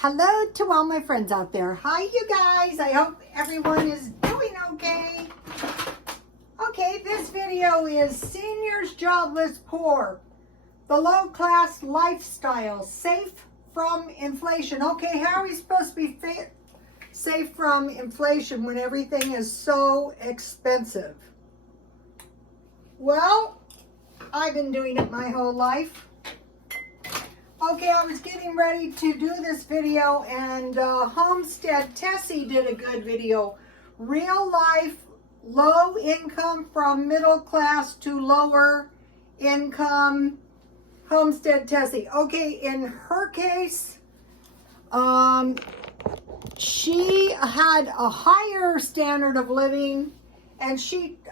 Hello to all my friends out there. Hi, you guys. I hope everyone is doing okay. Okay, this video is Seniors, Jobless, Poor. The low-class lifestyle, safe from inflation. Okay, how are we supposed to be safe from inflation when everything is so expensive? Well, I've been doing it my whole life. Okay, I was getting ready to do this video, and Homestead Tessie did a good video. Real life, low income from middle class to lower income, Homestead Tessie. Okay, in her case, she had a higher standard of living, and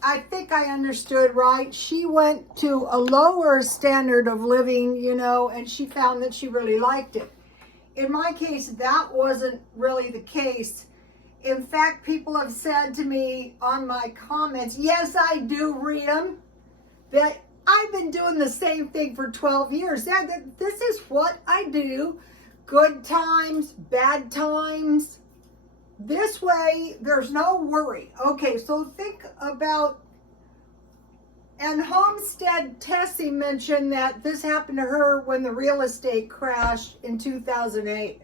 I think I understood right, she went to a lower standard of living, you know, and she found that she really liked it. In my case, that wasn't really the case. In fact, people have said to me on my comments, yes, I do read them, that I've been doing the same thing for 12 years. This is what I do. Good times, bad times. This way, there's no worry. Okay, so think about, and Homestead Tessie mentioned that this happened to her when the real estate crashed in 2008.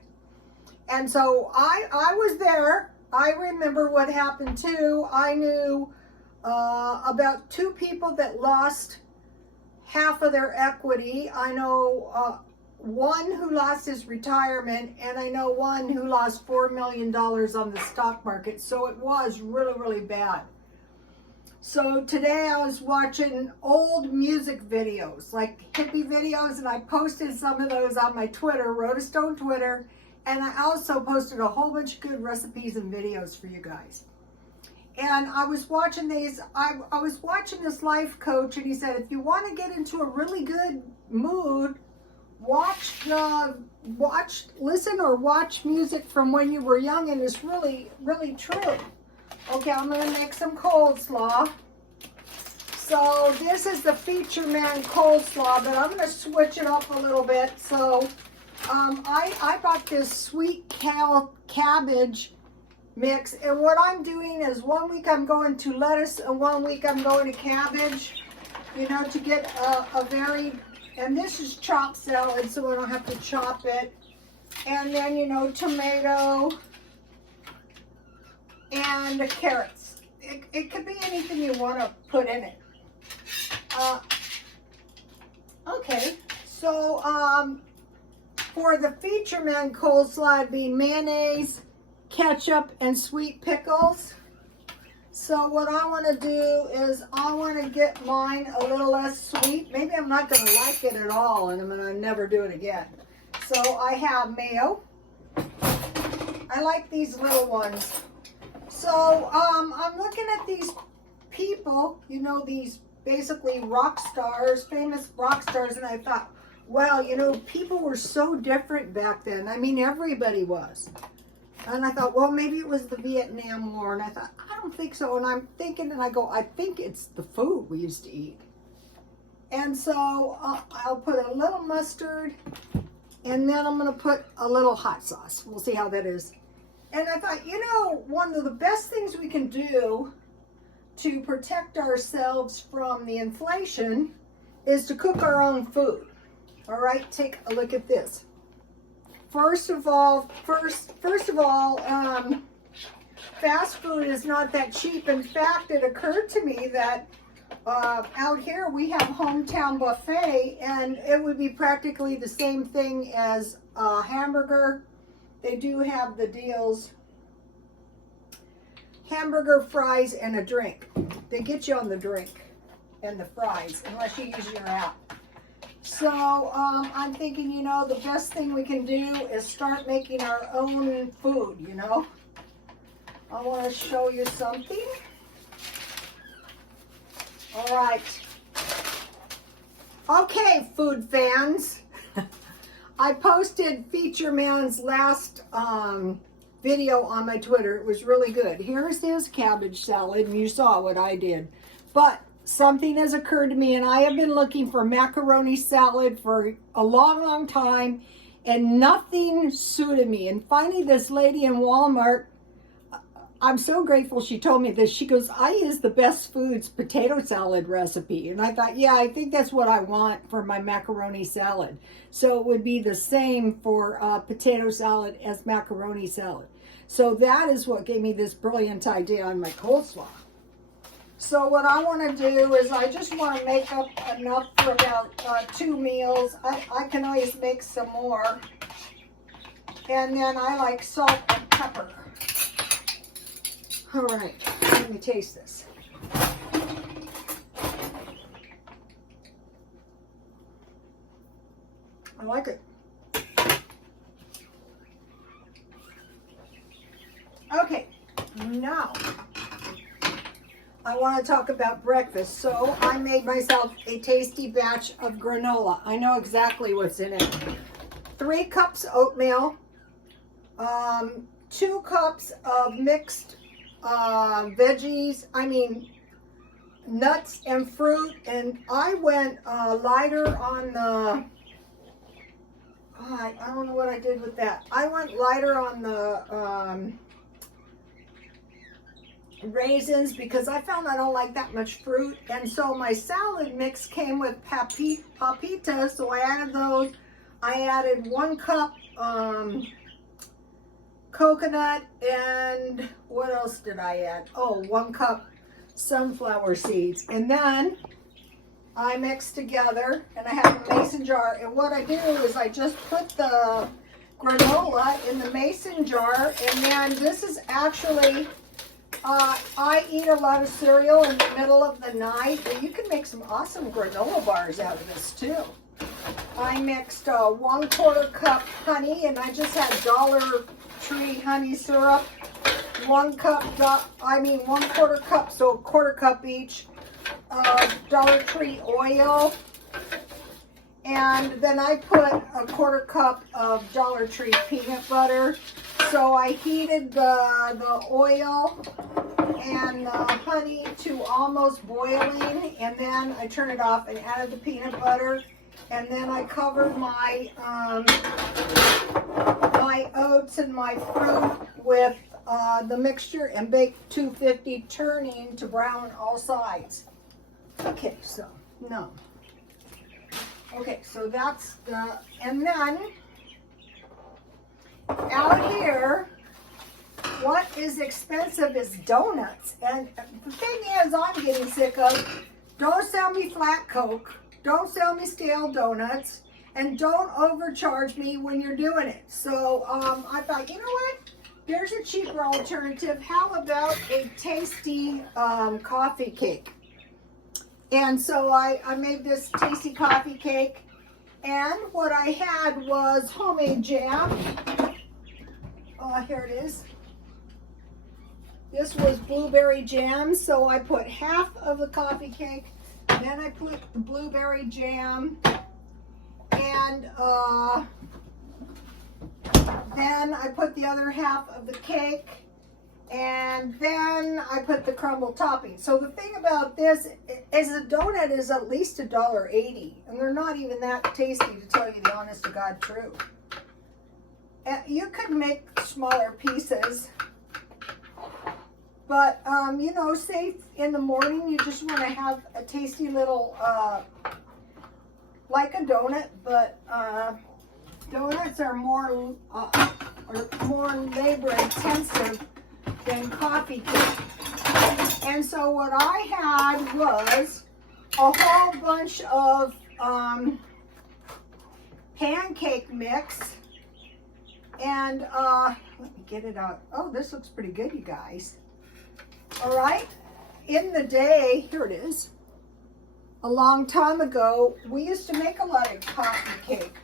And so I was there. I remember what happened too. I knew about two people that lost half of their equity. I know one who lost his retirement, and I know one who lost $4 million on the stock market. So it was really, really bad. So today I was watching old music videos, like hippie videos, and I posted some of those on my Twitter, Rhoda Stone Twitter, and I also posted a whole bunch of good recipes and videos for you guys. And I was watching these, I was watching this life coach, and he said, if you want to get into a really good mood, listen or watch music from when you were young, and it's really, really true. Okay, I'm going to make some coleslaw. So this is the Feature Man coleslaw, but I'm going to switch it up a little bit. So I bought this sweet cabbage mix, and what I'm doing is 1 week I'm going to lettuce and 1 week I'm going to cabbage, you know, to get a varied. And this is chopped salad, so I don't have to chop it. And then, you know, tomato and carrots. It could be anything you want to put in it. Okay, so for the Feature Man coleslaw, it'd be mayonnaise, ketchup, and sweet pickles. So what I want to do is I want to get mine a little less sweet. Maybe I'm not going to like it at all, and I'm going to never do it again. So I have mayo. I like these little ones. So I'm looking at these people, you know, these basically rock stars, famous rock stars, and I thought, wow, you know, people were so different back then. I mean, everybody was. And I thought, well, maybe it was the Vietnam War. And I thought, I don't think so. And I'm thinking, and I go, I think it's the food we used to eat. And so I'll put a little mustard, and then I'm going to put a little hot sauce. We'll see how that is. And I thought, you know, one of the best things we can do to protect ourselves from the inflation is to cook our own food. All right, take a look at this. First of all, fast food is not that cheap. In fact, it occurred to me that out here we have Hometown Buffet, and it would be practically the same thing as a hamburger. They do have the deals. Hamburger, fries, and a drink. They get you on the drink and the fries, unless you use your app. So I'm thinking, you know, the best thing we can do is start making our own food, you know. I want to show you something. All right. Okay, food fans. I posted Feature Man's last video on my Twitter. It was really good. Here's his cabbage salad, and you saw what I did. But something has occurred to me, and I have been looking for macaroni salad for a long, long time, and nothing suited me. And finally, this lady in Walmart, I'm so grateful she told me this. She goes, I use the Best Foods potato salad recipe. And I thought, yeah, I think that's what I want for my macaroni salad. So it would be the same for potato salad as macaroni salad. So that is what gave me this brilliant idea on my coleslaw. So what I want to do is I just want to make up enough for about 2 meals. I can always make some more. And then I like salt and pepper. All right, let me taste this. I like it. Okay, now I want to talk about breakfast. So I made myself a tasty batch of granola. I know exactly what's in it. 3 cups oatmeal, 2 cups of mixed veggies, nuts and fruit, and I went lighter on the, I don't know what I did with that. I went lighter on the raisins because I found I don't like that much fruit, and so my salad mix came with papitas, so I added those. I added 1 cup coconut, and what else did I add? Oh, 1 cup sunflower seeds. And then I mix together, and I have a mason jar, and what I do is I just put the granola in the mason jar, and then this is actually, I eat a lot of cereal in the middle of the night, but you can make some awesome granola bars out of this too. I mixed 1/4 cup honey, and I just had Dollar Tree honey syrup. 1 cup, 1/4 cup, so 1/4 cup each. Dollar Tree oil, and then I put 1/4 cup of Dollar Tree peanut butter. So I heated the oil and the honey to almost boiling, and then I turned it off and added the peanut butter. And then I covered my my oats and my fruit with the mixture and baked 250, turning to brown all sides. Okay, so no. Okay, so that's the, and then out here, what is expensive is donuts. And the thing is, I'm getting sick of, don't sell me flat Coke. Don't sell me stale donuts, and don't overcharge me when you're doing it. So I thought, you know what? There's a cheaper alternative. How about a tasty coffee cake? And so I made this tasty coffee cake, and what I had was homemade jam. Here it is. This was blueberry jam, so I put half of the coffee cake. Then I put the blueberry jam, and then I put the other half of the cake, and then I put the crumble topping. So the thing about this is a donut is at least $1.80, and they're not even that tasty, to tell you the honest to God truth. You could make smaller pieces. But, you know, say in the morning you just want to have a tasty little, like a donut, but donuts are more labor intensive than coffee cake. And so what I had was a whole bunch of pancake mix, and let me get it out. Oh, this looks pretty good, you guys. All right, in the day, here it is, a long time ago, we used to make a lot of coffee cake.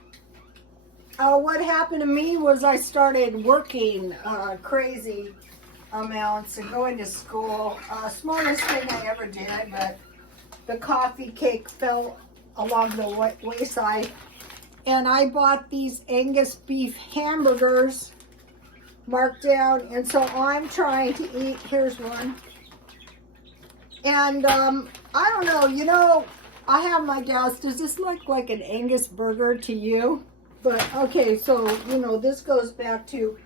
What happened to me was I started working crazy amounts and going to school. Smartest thing I ever did, but the coffee cake fell along the wayside. And I bought these Angus beef hamburgers marked down, and so I'm trying to eat. Here's one. And I don't know, you know, I have my doubts. Does this look like an Angus burger to you? But okay, so this goes back to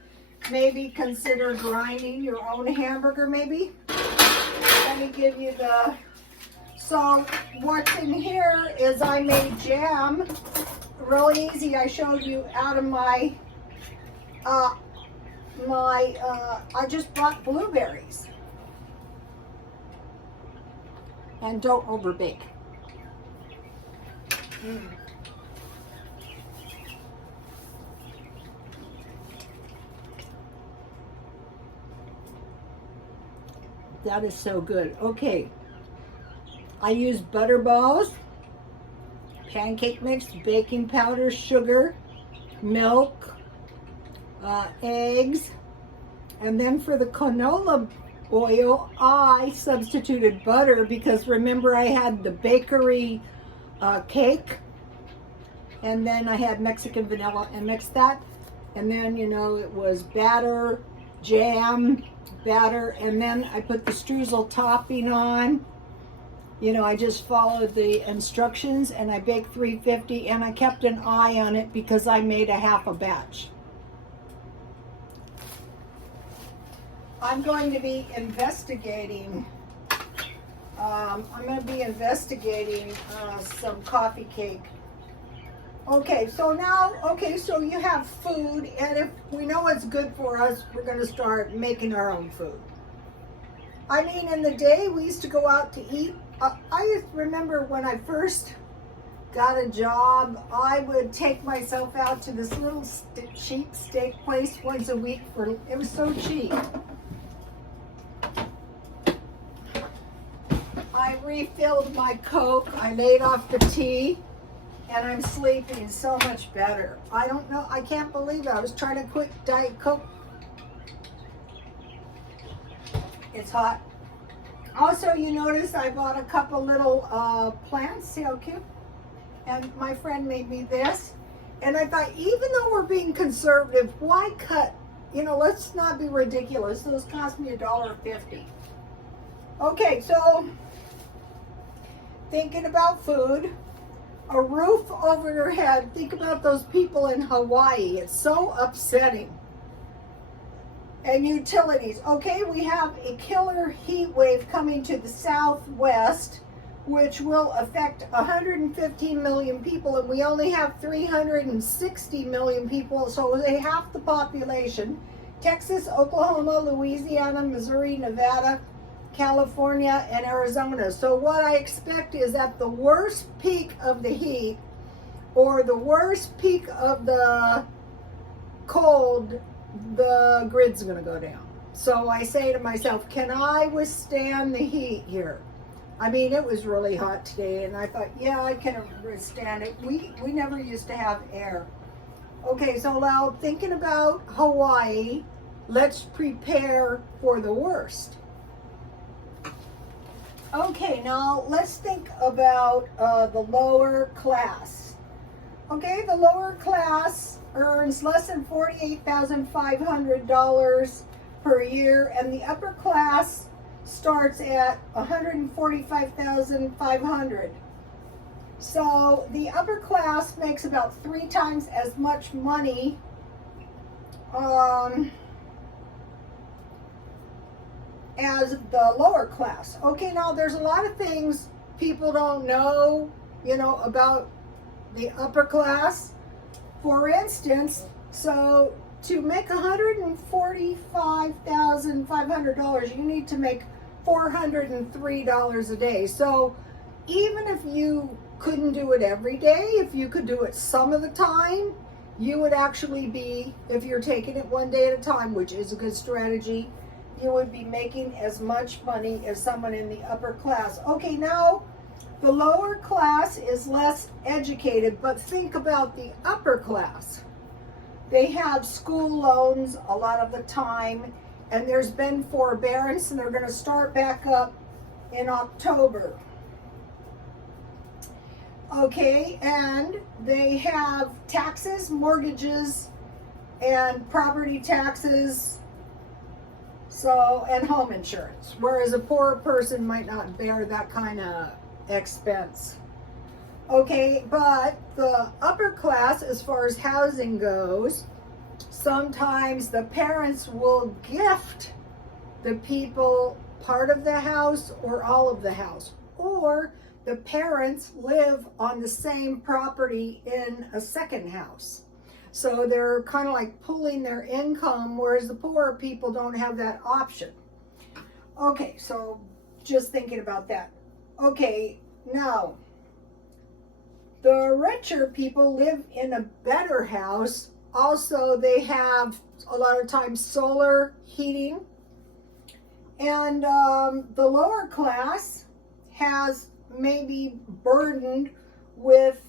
maybe consider grinding your own hamburger maybe. Let me give you the, so what's in here is I made jam, really easy. I showed you out of my, I just bought blueberries. And don't overbake. That is so good. Okay, I use butter balls, pancake mix, baking powder, sugar, milk, eggs, and then for the canola oil, I substituted butter because remember I had the bakery cake, and then I had Mexican vanilla and mixed that, and then it was batter, jam, batter, and then I put the streusel topping on. I just followed the instructions and I baked 350 and I kept an eye on it because I made a half a batch. I'm going to be investigating some coffee cake. Okay, so now, so you have food, and if we know it's good for us, we're going to start making our own food. I mean, in the day, we used to go out to eat. I remember when I first got a job, I would take myself out to this little cheap steak place once a week. It was so cheap. I refilled my Coke. I laid off the tea. And I'm sleeping so much better. I don't know. I can't believe it. I was trying to quit Diet Coke. It's hot. Also, you notice I bought a couple little plants. See how cute? And my friend made me this. And I thought, even though we're being conservative, why cut? Let's not be ridiculous. Those cost me $1.50. Okay, so thinking about food. A roof over your head. Think about those people in Hawaii. It's so upsetting. And utilities. Okay, we have a killer heat wave coming to the southwest, which will affect 115 million people, and we only have 360 million people, so they half the population. Texas, Oklahoma, Louisiana, Missouri, Nevada, California, and Arizona. So what I expect is at the worst peak of the heat or the worst peak of the cold, the grid's going to go down. So I say to myself, can I withstand the heat here? I mean, it was really hot today, and I thought, yeah, I can withstand it. We never used to have air. Okay, so now thinking about Hawaii, let's prepare for the worst. Okay, now let's think about the lower class. Okay, the lower class earns less than $48,500 per year, and the upper class starts at $145,500. So the upper class makes about 3 times as much money as the lower class. Okay, now there's a lot of things people don't know, about the upper class. For instance, so to make $145,500, you need to make $403 a day. So even if you couldn't do it every day, if you could do it some of the time, you would actually be, if you're taking it one day at a time, which is a good strategy, you would be making as much money as someone in the upper class. Okay, now the lower class is less educated, but think about the upper class. They have school loans a lot of the time, and there's been forbearance, and they're going to start back up in October. Okay, and they have taxes, mortgages, and property taxes, and home insurance, whereas a poor person might not bear that kind of expense. Okay, but the upper class, as far as housing goes, sometimes the parents will gift the people part of the house or all of the house, or the parents live on the same property in a second house. So they're kind of like pooling their income, whereas the poorer people don't have that option. Okay, so just thinking about that. Okay, now the richer people live in a better house. Also, they have a lot of times solar heating. And the lower class has maybe burdened with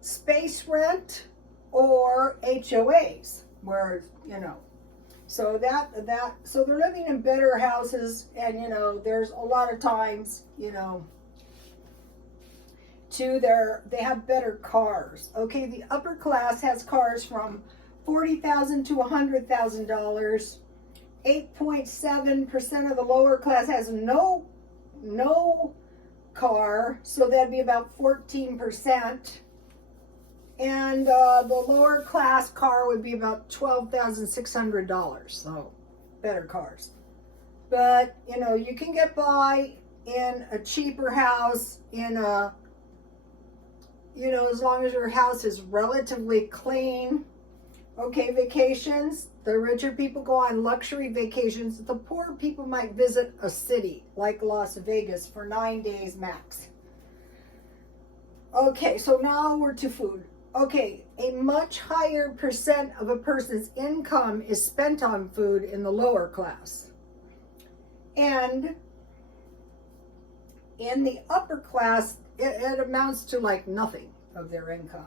space rent or HOAs, where, so so they're living in better houses, and there's a lot of times, they have better cars. Okay, the upper class has cars from $40,000 to $100,000. 8.7% of the lower class has no car, so that'd be about 14%. And the lower class car would be about $12,600. So better cars. But you can get by in a cheaper house in a as long as your house is relatively clean. Okay, vacations. The richer people go on luxury vacations. The poor people might visit a city like Las Vegas for 9 days max. Okay, so now we're to food. Okay, a much higher percent of a person's income is spent on food in the lower class. And in the upper class, it amounts to like nothing of their income.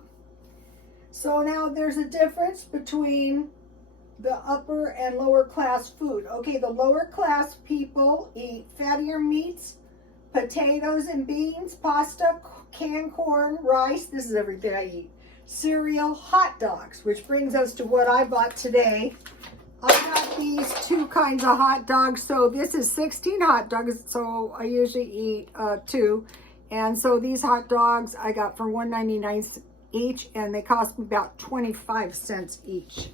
So now there's a difference between the upper and lower class food. Okay, the lower class people eat fattier meats, potatoes and beans, pasta, canned corn, rice. This is everything I eat. Cereal, hot dogs, which brings us to what I bought today. I got these two kinds of hot dogs. So this is 16 hot dogs. So I usually eat 2. And so these hot dogs I got for $1.99 each, and they cost me about 25 cents each.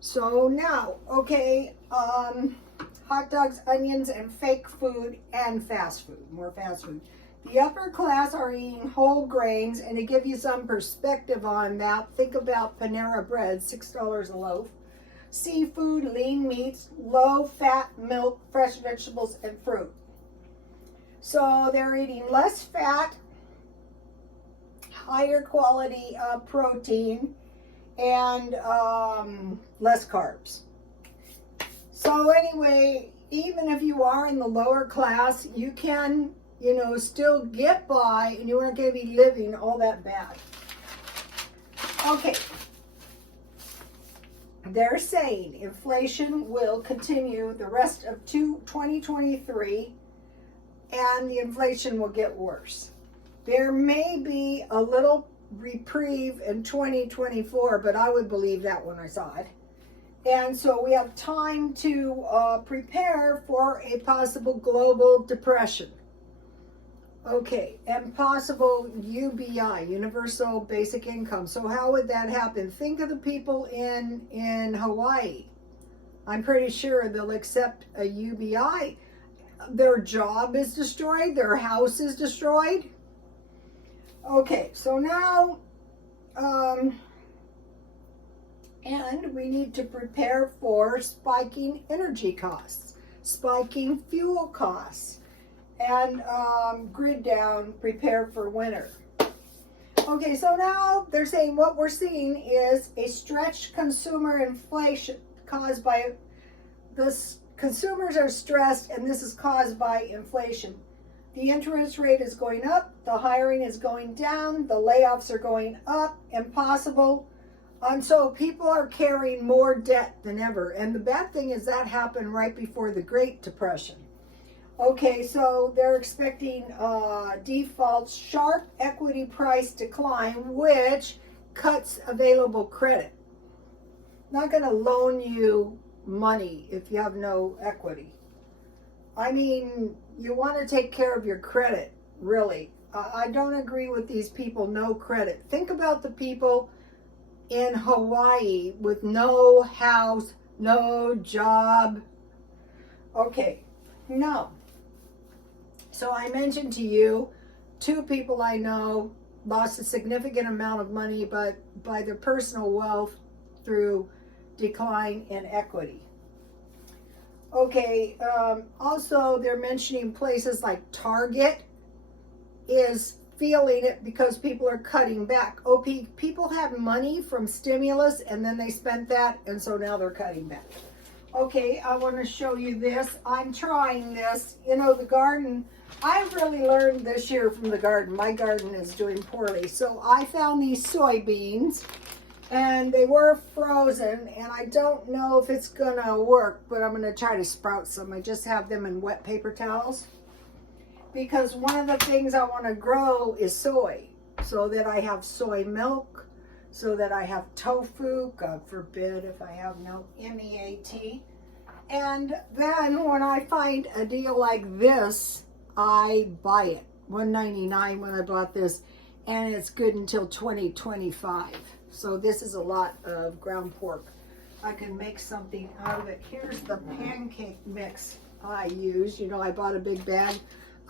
So now, okay, hot dogs, onions, and fake food, and fast food, more fast food. The upper class are eating whole grains, and to give you some perspective on that, think about Panera Bread, $6 a loaf. Seafood, lean meats, low-fat milk, fresh vegetables, and fruit. So they're eating less fat, higher quality protein, and less carbs. So anyway, even if you are in the lower class, you can, still get by, and you're not going to be living all that bad. Okay. They're saying inflation will continue the rest of 2023, and the inflation will get worse. There may be a little reprieve in 2024, but I would believe that when I saw it. And so we have time to prepare for a possible global depression. Okay, and possible UBI, Universal Basic Income. So how would that happen? Think of the people in Hawaii. I'm pretty sure they'll accept a UBI. Their job is destroyed. Their house is destroyed. Okay, so now, and we need to prepare for spiking energy costs, spiking fuel costs, and grid down, prepare for winter. Okay, so now they're saying what we're seeing is a stretched consumer inflation caused by this. Consumers are stressed, and this is caused by inflation. The interest rate is going up, the hiring is going down, the layoffs are going up, impossible. And so people are carrying more debt than ever. And the bad thing is that happened right before the Great Depression. Okay, so they're expecting defaults, sharp equity price decline, which cuts available credit. Not going to loan you money if you have no equity. I mean, you want to take care of your credit. really. I don't agree with these people, no credit. Think about the people in Hawaii with no house, no job. Okay, no. So I mentioned to you, 2 people I know lost a significant amount of money, but by their personal wealth through decline in equity. Okay, also they're mentioning places like Target is feeling it because people are cutting back. People had money from stimulus and then they spent that, and so now they're cutting back. Okay, I want to show you this. I'm trying this. You know, the garden, I really learned this year from the garden. My garden is doing poorly. So I found these soybeans, and they were frozen, and I don't know if it's going to work, but I'm going to try to sprout some. I just have them in wet paper towels, because one of the things I want to grow is soy, so that I have soy milk, so that I have tofu, God forbid if I have no MEAT. And then when I find a deal like this, I buy it. $1.99 when I bought this, and it's good until 2025. So this is a lot of ground pork. I can make something out of it. Here's the pancake mix I use. You know, I bought a big bag.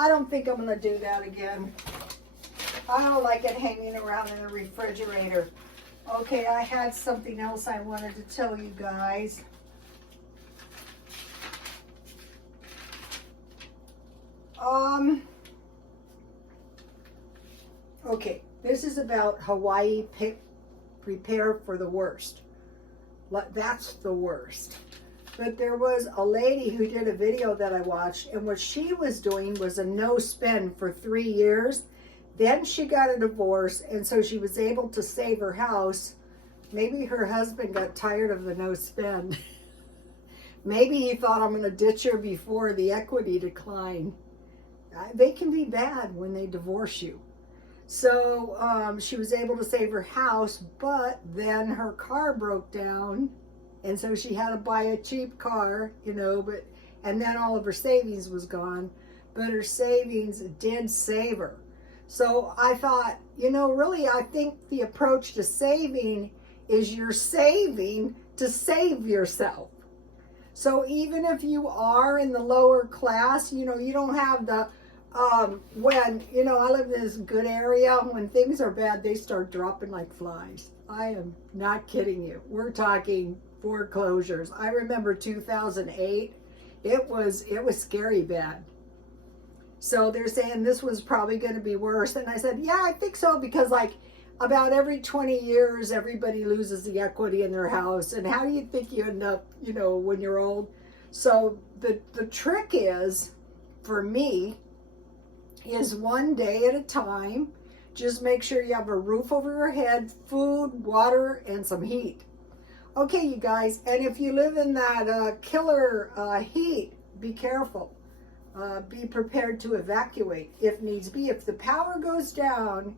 I don't think I'm going to do that again. I don't like it hanging around in the refrigerator. Okay, I had something else I wanted to tell you guys. Okay, this is about Hawaii. Prepare for the worst. That's the worst. But there was a lady who did a video that I watched, and what she was doing was a no spend for 3 years. Then she got a divorce, and so she was able to save her house. Maybe her husband got tired of the no spend. Maybe he thought, I'm going to ditch her before the equity decline. They can be bad when they divorce you. So she was able to save her house, but then her car broke down, and so she had to buy a cheap car, you know, and then all of her savings was gone, but her savings did save her. So I thought, you know, really, I think the approach to saving is you're saving to save yourself. So even if you are in the lower class, you know, you don't have the, when, you know, I live in this good area, when things are bad, they start dropping like flies. I am not kidding you. We're talking foreclosures. I remember 2008, it was scary bad. So they're saying this was probably going to be worse. And I said, yeah, I think so, because like about every 20 years, everybody loses the equity in their house. And how do you think you end up, you know, when you're old? So the trick is, for me, is one day at a time. Just make sure you have a roof over your head, food, water, and some heat. Okay, you guys, and if you live in that killer heat, be careful. Be prepared to evacuate if needs be. If the power goes down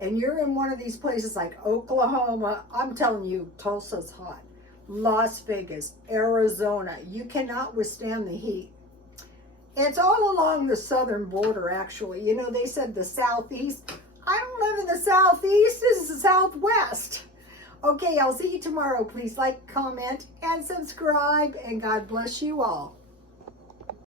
and you're in one of these places like Oklahoma, I'm telling you, Tulsa's hot. Las Vegas, Arizona, you cannot withstand the heat. It's all along the southern border, actually. You know, they said the southeast. I don't live in the southeast. This is the southwest. Okay, I'll see you tomorrow. Please like, comment, and subscribe, and God bless you all.